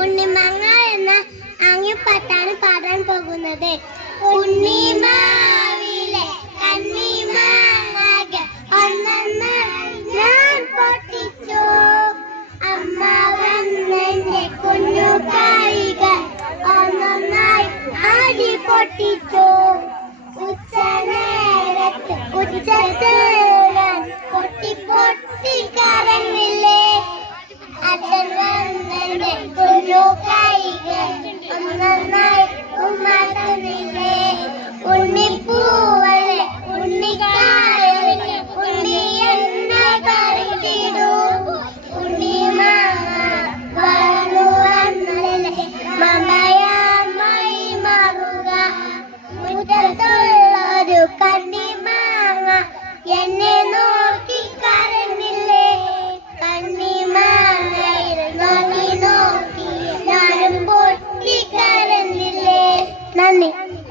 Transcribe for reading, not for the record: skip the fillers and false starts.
ഉണ്ണിമാങ്ങ എന്ന ആംഗ്യപ്പാട്ടാണ് പാടാൻ പോകുന്നത്. ഉണ്ണിമാവിലെ കണ്ണിമാങ്ങ ഒന്നൊന്നായി ഞാൻ പൊട്ടിച്ചു, അമ്മ വന്നെന്റെ കുഞ്ഞു കൈകൾ ഒന്നൊന്നായി ആടി പൊട്ടിച്ചു. ഉച്ചനേരത്ത്